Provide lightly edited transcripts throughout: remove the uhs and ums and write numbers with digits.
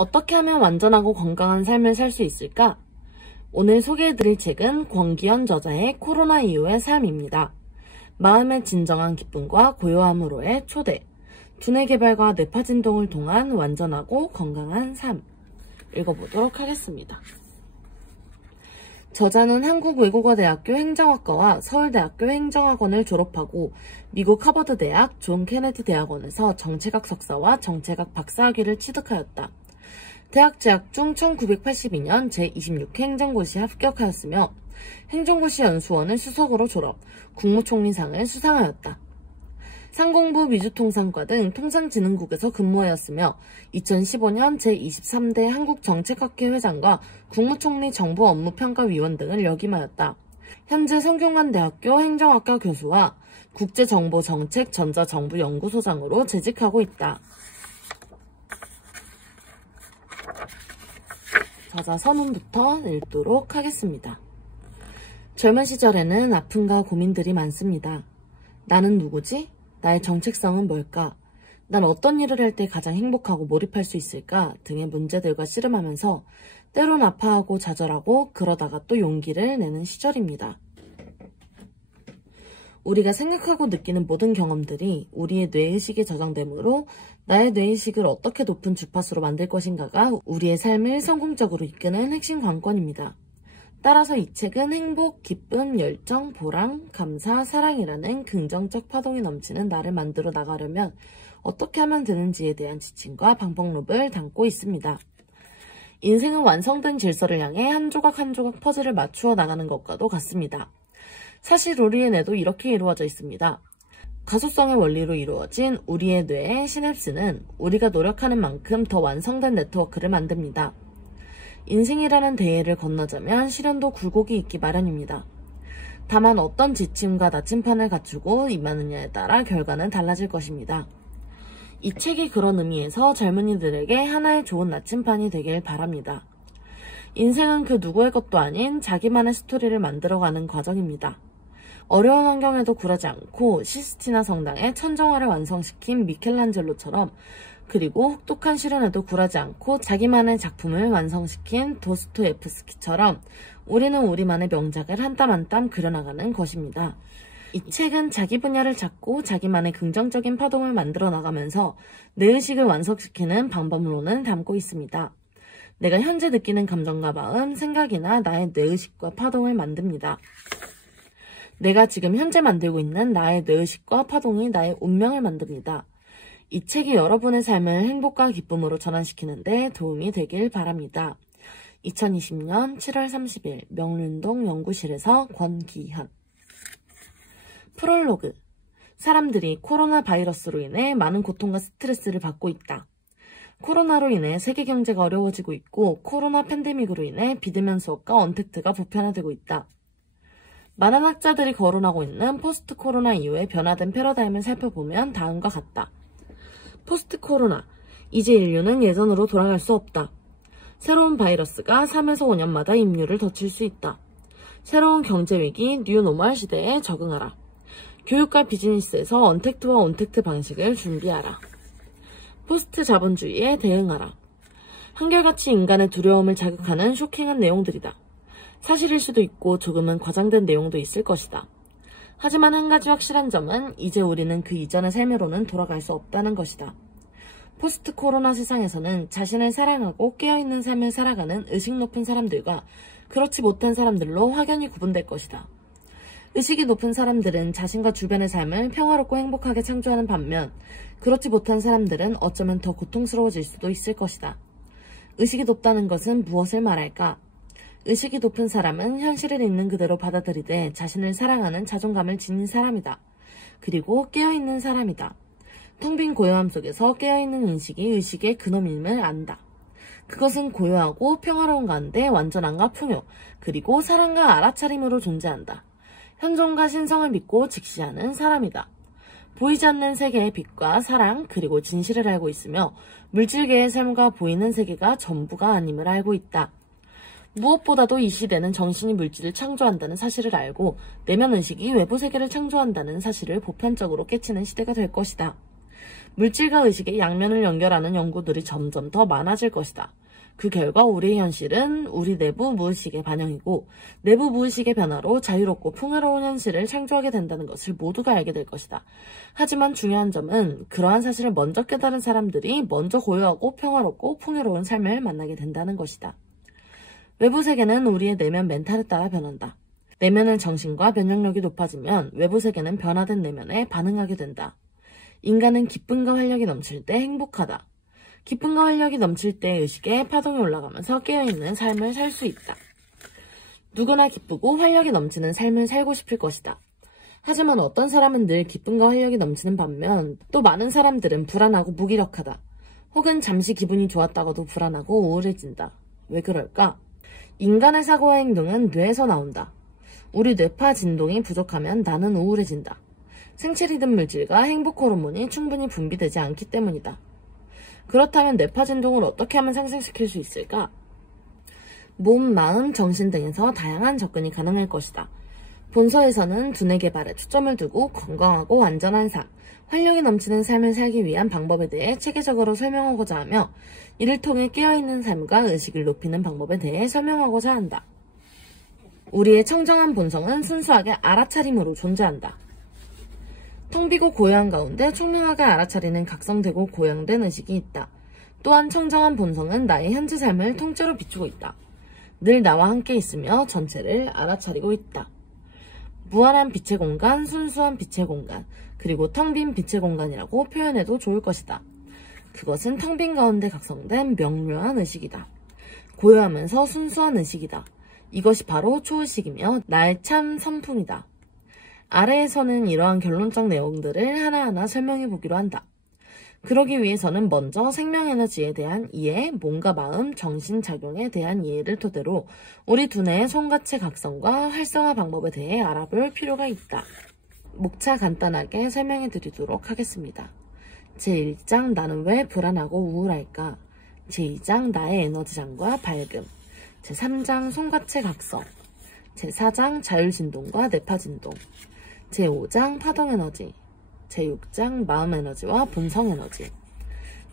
어떻게 하면 완전하고 건강한 삶을 살 수 있을까? 오늘 소개해드릴 책은 권기현 저자의 코로나 이후의 삶입니다. 마음의 진정한 기쁨과 고요함으로의 초대, 두뇌 개발과 뇌파 진동을 통한 완전하고 건강한 삶. 읽어보도록 하겠습니다. 저자는 한국외국어대학교 행정학과와 서울대학교 행정학원을 졸업하고 미국 하버드대학 존 케네디 대학원에서 정책학 석사와 정책학 박사학위를 취득하였다. 대학 재학 중 1982년 제26회 행정고시 합격하였으며 행정고시 연수원을 수석으로 졸업, 국무총리상을 수상하였다. 상공부 미주통상과 등 통상진흥국에서 근무하였으며 2015년 제23대 한국정책학회 회장과 국무총리 정부 업무평가위원 등을 역임하였다. 현재 성균관대학교 행정학과 교수와 국제정보정책 전자정부연구소장으로 재직하고 있다. 저자 서문부터 읽도록 하겠습니다. 젊은 시절에는 아픔과 고민들이 많습니다. 나는 누구지? 나의 정체성은 뭘까? 난 어떤 일을 할 때 가장 행복하고 몰입할 수 있을까? 등의 문제들과 씨름하면서 때론 아파하고 좌절하고 그러다가 또 용기를 내는 시절입니다. 우리가 생각하고 느끼는 모든 경험들이 우리의 뇌의식에 저장되므로 나의 뇌의식을 어떻게 높은 주파수로 만들 것인가가 우리의 삶을 성공적으로 이끄는 핵심 관건입니다. 따라서 이 책은 행복, 기쁨, 열정, 보람, 감사, 사랑이라는 긍정적 파동이 넘치는 나를 만들어 나가려면 어떻게 하면 되는지에 대한 지침과 방법론을 담고 있습니다. 인생은 완성된 질서를 향해 한 조각 한 조각 퍼즐을 맞추어 나가는 것과도 같습니다. 사실 우리의 뇌도 이렇게 이루어져 있습니다. 가소성의 원리로 이루어진 우리의 뇌의 시냅스는 우리가 노력하는 만큼 더 완성된 네트워크를 만듭니다. 인생이라는 대회를 건너자면 시련도 굴곡이 있기 마련입니다. 다만 어떤 지침과 나침판을 갖추고 임하느냐에 따라 결과는 달라질 것입니다. 이 책이 그런 의미에서 젊은이들에게 하나의 좋은 나침판이 되길 바랍니다. 인생은 그 누구의 것도 아닌 자기만의 스토리를 만들어가는 과정입니다. 어려운 환경에도 굴하지 않고 시스티나 성당의 천정화를 완성시킨 미켈란젤로처럼, 그리고 혹독한 시련에도 굴하지 않고 자기만의 작품을 완성시킨 도스토옙스키처럼 우리는 우리만의 명작을 한 땀 한 땀 그려나가는 것입니다. 이 책은 자기 분야를 찾고 자기만의 긍정적인 파동을 만들어 나가면서 뇌의식을 완성시키는 방법론을 담고 있습니다. 내가 현재 느끼는 감정과 마음, 생각이나 나의 뇌의식과 파동을 만듭니다. 내가 지금 현재 만들고 있는 나의 뇌의식과 파동이 나의 운명을 만듭니다. 이 책이 여러분의 삶을 행복과 기쁨으로 전환시키는 데 도움이 되길 바랍니다. 2020년 7월 30일 명륜동 연구실에서 권기현. 프롤로그. 사람들이 코로나 바이러스로 인해 많은 고통과 스트레스를 받고 있다. 코로나로 인해 세계 경제가 어려워지고 있고 코로나 팬데믹으로 인해 비대면 수업과 언택트가 보편화되고 있다. 많은 학자들이 거론하고 있는 포스트 코로나 이후의 변화된 패러다임을 살펴보면 다음과 같다. 포스트 코로나, 이제 인류는 예전으로 돌아갈 수 없다. 새로운 바이러스가 3에서 5년마다 인류를 덮칠 수 있다. 새로운 경제위기, 뉴노멀 시대에 적응하라. 교육과 비즈니스에서 언택트와 온택트 방식을 준비하라. 포스트 자본주의에 대응하라. 한결같이 인간의 두려움을 자극하는 쇼킹한 내용들이다. 사실일 수도 있고 조금은 과장된 내용도 있을 것이다. 하지만 한 가지 확실한 점은 이제 우리는 그 이전의 삶으로는 돌아갈 수 없다는 것이다. 포스트 코로나 세상에서는 자신을 사랑하고 깨어있는 삶을 살아가는 의식 높은 사람들과 그렇지 못한 사람들로 확연히 구분될 것이다. 의식이 높은 사람들은 자신과 주변의 삶을 평화롭고 행복하게 창조하는 반면 그렇지 못한 사람들은 어쩌면 더 고통스러워질 수도 있을 것이다. 의식이 높다는 것은 무엇을 말할까? 의식이 높은 사람은 현실을 있는 그대로 받아들이되 자신을 사랑하는 자존감을 지닌 사람이다. 그리고 깨어있는 사람이다. 텅 빈 고요함 속에서 깨어있는 인식이 의식의 근원임을 안다. 그것은 고요하고 평화로운 가운데 완전함과 풍요, 그리고 사랑과 알아차림으로 존재한다. 현존과 신성을 믿고 직시하는 사람이다. 보이지 않는 세계의 빛과 사랑, 그리고 진실을 알고 있으며 물질계의 삶과 보이는 세계가 전부가 아님을 알고 있다. 무엇보다도 이 시대는 정신이 물질을 창조한다는 사실을 알고 내면 의식이 외부 세계를 창조한다는 사실을 보편적으로 깨치는 시대가 될 것이다. 물질과 의식의 양면을 연결하는 연구들이 점점 더 많아질 것이다. 그 결과 우리의 현실은 우리 내부 무의식의 반영이고 내부 무의식의 변화로 자유롭고 풍요로운 현실을 창조하게 된다는 것을 모두가 알게 될 것이다. 하지만 중요한 점은 그러한 사실을 먼저 깨달은 사람들이 먼저 고요하고 평화롭고 풍요로운 삶을 만나게 된다는 것이다. 외부 세계는 우리의 내면 멘탈에 따라 변한다. 내면의 정신과 면역력이 높아지면 외부 세계는 변화된 내면에 반응하게 된다. 인간은 기쁨과 활력이 넘칠 때 행복하다. 기쁨과 활력이 넘칠 때 의식의 파동이 올라가면서 깨어있는 삶을 살 수 있다. 누구나 기쁘고 활력이 넘치는 삶을 살고 싶을 것이다. 하지만 어떤 사람은 늘 기쁨과 활력이 넘치는 반면 또 많은 사람들은 불안하고 무기력하다. 혹은 잠시 기분이 좋았다가도 불안하고 우울해진다. 왜 그럴까? 인간의 사고와 행동은 뇌에서 나온다. 우리 뇌파 진동이 부족하면 나는 우울해진다. 생체 리듬 물질과 행복 호르몬이 충분히 분비되지 않기 때문이다. 그렇다면 뇌파 진동을 어떻게 하면 상승시킬 수 있을까? 몸, 마음, 정신 등에서 다양한 접근이 가능할 것이다. 본서에서는 두뇌 개발에 초점을 두고 건강하고 안전한 삶, 활력이 넘치는 삶을 살기 위한 방법에 대해 체계적으로 설명하고자 하며 이를 통해 깨어있는 삶과 의식을 높이는 방법에 대해 설명하고자 한다. 우리의 청정한 본성은 순수하게 알아차림으로 존재한다. 텅 비고 고요한 가운데 총명하게 알아차리는 각성되고 고양된 의식이 있다. 또한 청정한 본성은 나의 현재 삶을 통째로 비추고 있다. 늘 나와 함께 있으며 전체를 알아차리고 있다. 무한한 빛의 공간, 순수한 빛의 공간, 그리고 텅 빈 빛의 공간이라고 표현해도 좋을 것이다. 그것은 텅 빈 가운데 각성된 명료한 의식이다. 고요하면서 순수한 의식이다. 이것이 바로 초의식이며 나의 참 선풍이다. 아래에서는 이러한 결론적 내용들을 하나하나 설명해 보기로 한다. 그러기 위해서는 먼저 생명에너지에 대한 이해, 몸과 마음, 정신작용에 대한 이해를 토대로 우리 두뇌의 손가체 각성과 활성화 방법에 대해 알아볼 필요가 있다. 목차 간단하게 설명해 드리도록 하겠습니다. 제1장 나는 왜 불안하고 우울할까? 제2장 나의 에너지장과 밝음. 제3장 손가체 각성. 제4장 자율진동과 뇌파진동. 제5장 파동에너지, 제6장 마음에너지와 본성에너지,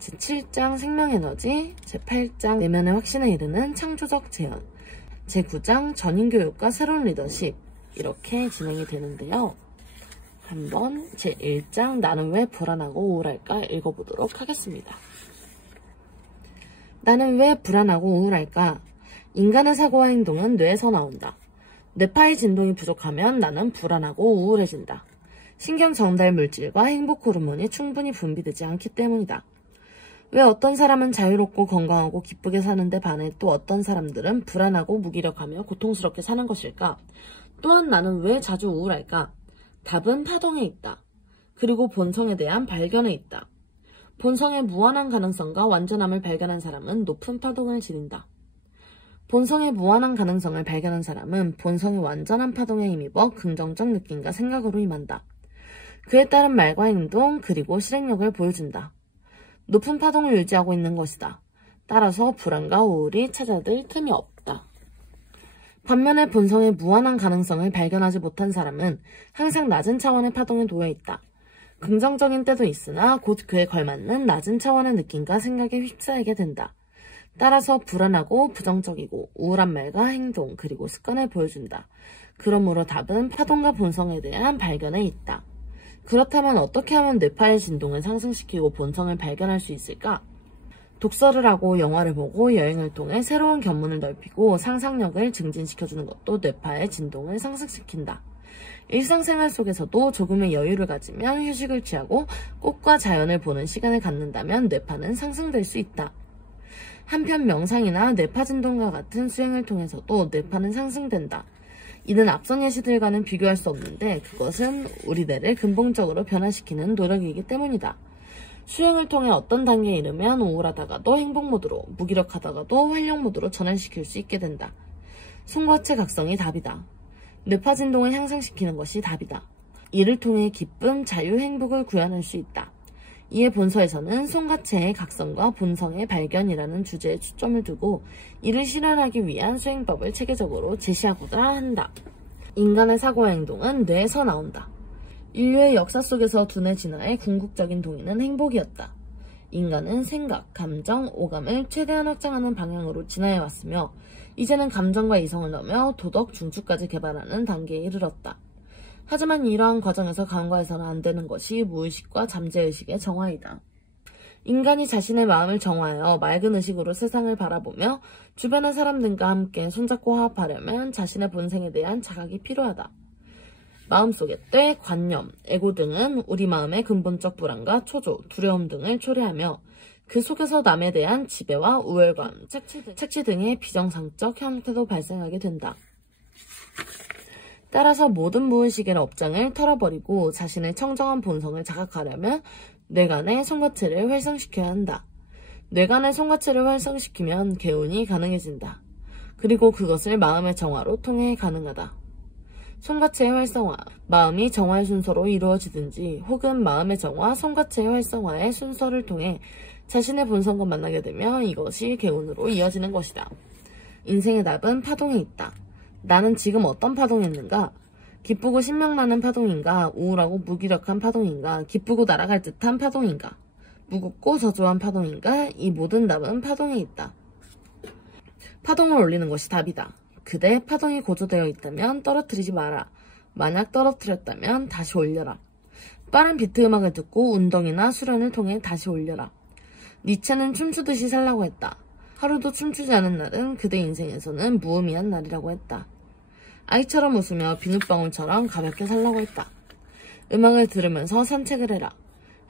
제7장 생명에너지, 제8장 내면의 확신에 이르는 창조적 재현, 제9장 전인교육과 새로운 리더십 이렇게 진행이 되는데요. 한번 제1장 나는 왜 불안하고 우울할까 읽어보도록 하겠습니다. 나는 왜 불안하고 우울할까? 인간의 사고와 행동은 뇌에서 나온다. 뇌파의 진동이 부족하면 나는 불안하고 우울해진다. 신경 전달 물질과 행복 호르몬이 충분히 분비되지 않기 때문이다. 왜 어떤 사람은 자유롭고 건강하고 기쁘게 사는데 반해 또 어떤 사람들은 불안하고 무기력하며 고통스럽게 사는 것일까? 또한 나는 왜 자주 우울할까? 답은 파동에 있다. 그리고 본성에 대한 발견에 있다. 본성의 무한한 가능성과 완전함을 발견한 사람은 높은 파동을 지닌다. 본성의 무한한 가능성을 발견한 사람은 본성의 완전한 파동에 힘입어 긍정적 느낌과 생각으로 임한다. 그에 따른 말과 행동 그리고 실행력을 보여준다. 높은 파동을 유지하고 있는 것이다. 따라서 불안과 우울이 찾아들 틈이 없다. 반면에 본성의 무한한 가능성을 발견하지 못한 사람은 항상 낮은 차원의 파동에 놓여 있다. 긍정적인 때도 있으나 곧 그에 걸맞는 낮은 차원의 느낌과 생각에 휩싸이게 된다. 따라서 불안하고 부정적이고 우울한 말과 행동 그리고 습관을 보여준다. 그러므로 답은 파동과 본성에 대한 발견에 있다. 그렇다면 어떻게 하면 뇌파의 진동을 상승시키고 본성을 발견할 수 있을까? 독서를 하고 영화를 보고 여행을 통해 새로운 견문을 넓히고 상상력을 증진시켜주는 것도 뇌파의 진동을 상승시킨다. 일상생활 속에서도 조금의 여유를 가지면 휴식을 취하고 꽃과 자연을 보는 시간을 갖는다면 뇌파는 상승될 수 있다. 한편 명상이나 뇌파 진동과 같은 수행을 통해서도 뇌파는 상승된다. 이는 앞선 예시들과는 비교할 수 없는데 그것은 우리 뇌를 근본적으로 변화시키는 노력이기 때문이다. 수행을 통해 어떤 단계에 이르면 우울하다가도 행복 모드로, 무기력하다가도 활력 모드로 전환시킬 수 있게 된다. 손과체 각성이 답이다. 뇌파 진동을 향상시키는 것이 답이다. 이를 통해 기쁨, 자유, 행복을 구현할 수 있다. 이에 본서에서는 손과체의 각성과 본성의 발견이라는 주제에 초점을 두고 이를 실현하기 위한 수행법을 체계적으로 제시하고자 한다. 인간의 사고와 행동은 뇌에서 나온다. 인류의 역사 속에서 두뇌 진화의 궁극적인 동의는 행복이었다. 인간은 생각, 감정, 오감을 최대한 확장하는 방향으로 진화해왔으며 이제는 감정과 이성을 넘어 도덕, 중추까지 개발하는 단계에 이르렀다. 하지만 이러한 과정에서 간과해서는 안 되는 것이 무의식과 잠재의식의 정화이다. 인간이 자신의 마음을 정화하여 맑은 의식으로 세상을 바라보며 주변의 사람들과 함께 손잡고 화합하려면 자신의 본성에 대한 자각이 필요하다. 마음속의 때, 관념, 에고 등은 우리 마음의 근본적 불안과 초조, 두려움 등을 초래하며 그 속에서 남에 대한 지배와 우월감, 착취 등의 비정상적 형태도 발생하게 된다. 따라서 모든 무의식의 업장을 털어버리고 자신의 청정한 본성을 자각하려면 뇌간의 송곳니를 활성시켜야 한다. 뇌간의 송곳니를 활성시키면 개운이 가능해진다. 그리고 그것을 마음의 정화로 통해 가능하다. 송곳니의 활성화, 마음이 정화의 순서로 이루어지든지 혹은 마음의 정화, 송곳니의 활성화의 순서를 통해 자신의 본성과 만나게 되면 이것이 개운으로 이어지는 것이다. 인생의 답은 파동에 있다. 나는 지금 어떤 파동에 있는가? 기쁘고 신명나는 파동인가? 우울하고 무기력한 파동인가? 기쁘고 날아갈 듯한 파동인가? 무겁고 저조한 파동인가? 이 모든 답은 파동에 있다. 파동을 올리는 것이 답이다. 그대 파동이 고조되어 있다면 떨어뜨리지 마라. 만약 떨어뜨렸다면 다시 올려라. 빠른 비트 음악을 듣고 운동이나 수련을 통해 다시 올려라. 니체는 춤추듯이 살라고 했다. 하루도 춤추지 않은 날은 그대 인생에서는 무의미한 날이라고 했다. 아이처럼 웃으며 비눗방울처럼 가볍게 살라고 했다. 음악을 들으면서 산책을 해라.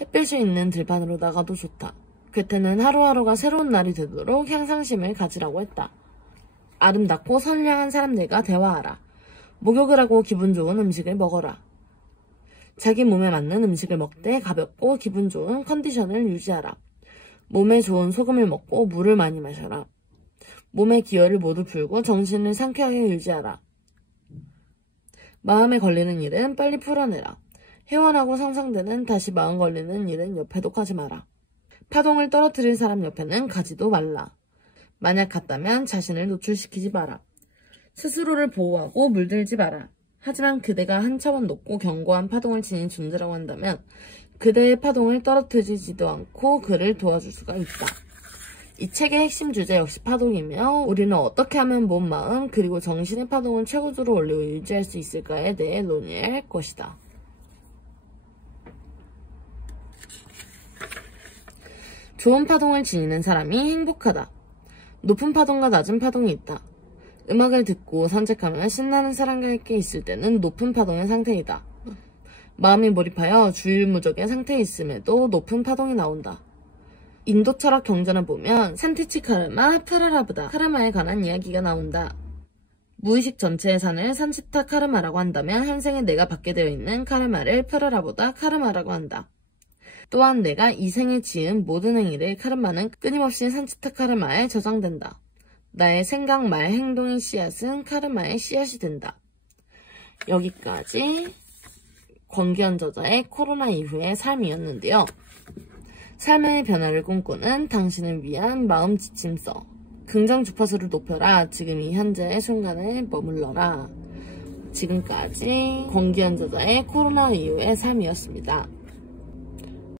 햇볕이 있는 들판으로 나가도 좋다. 그때는 하루하루가 새로운 날이 되도록 향상심을 가지라고 했다. 아름답고 선량한 사람들과 대화하라. 목욕을 하고 기분 좋은 음식을 먹어라. 자기 몸에 맞는 음식을 먹되 가볍고 기분 좋은 컨디션을 유지하라. 몸에 좋은 소금을 먹고 물을 많이 마셔라. 몸의 기혈을 모두 풀고 정신을 상쾌하게 유지하라. 마음에 걸리는 일은 빨리 풀어내라. 회원하고 상상되는 다시 마음 걸리는 일은 옆에도 가지 마라. 파동을 떨어뜨릴 사람 옆에는 가지도 말라. 만약 갔다면 자신을 노출시키지 마라. 스스로를 보호하고 물들지 마라. 하지만 그대가 한 차원 높고 견고한 파동을 지닌 존재라고 한다면 그대의 파동을 떨어뜨리지도 않고 그를 도와줄 수가 있다. 이 책의 핵심 주제 역시 파동이며 우리는 어떻게 하면 몸, 마음, 그리고 정신의 파동을 최고조로 올리고 유지할 수 있을까에 대해 논의할 것이다. 좋은 파동을 지니는 사람이 행복하다. 높은 파동과 낮은 파동이 있다. 음악을 듣고 산책하며 신나는 사람과 함께 있을 때는 높은 파동의 상태이다. 마음이 몰입하여 주일무적의 상태에 있음에도 높은 파동이 나온다. 인도 철학 경전을 보면 산티치 카르마, 프라라브다, 카르마에 관한 이야기가 나온다. 무의식 전체의 산을 산치타 카르마라고 한다면 현생에 내가 받게 되어 있는 카르마를 프라라보다 카르마라고 한다. 또한 내가 이 생에 지은 모든 행위를 카르마는 끊임없이 산치타 카르마에 저장된다. 나의 생각, 말, 행동의 씨앗은 카르마의 씨앗이 된다. 여기까지 권기현 저자의 코로나 이후의 삶이었는데요. 삶의 변화를 꿈꾸는 당신을 위한 마음 지침서. 긍정 주파수를 높여라. 지금 이 현재의 순간에 머물러라. 지금까지 권기현 저자의 코로나 이후의 삶이었습니다.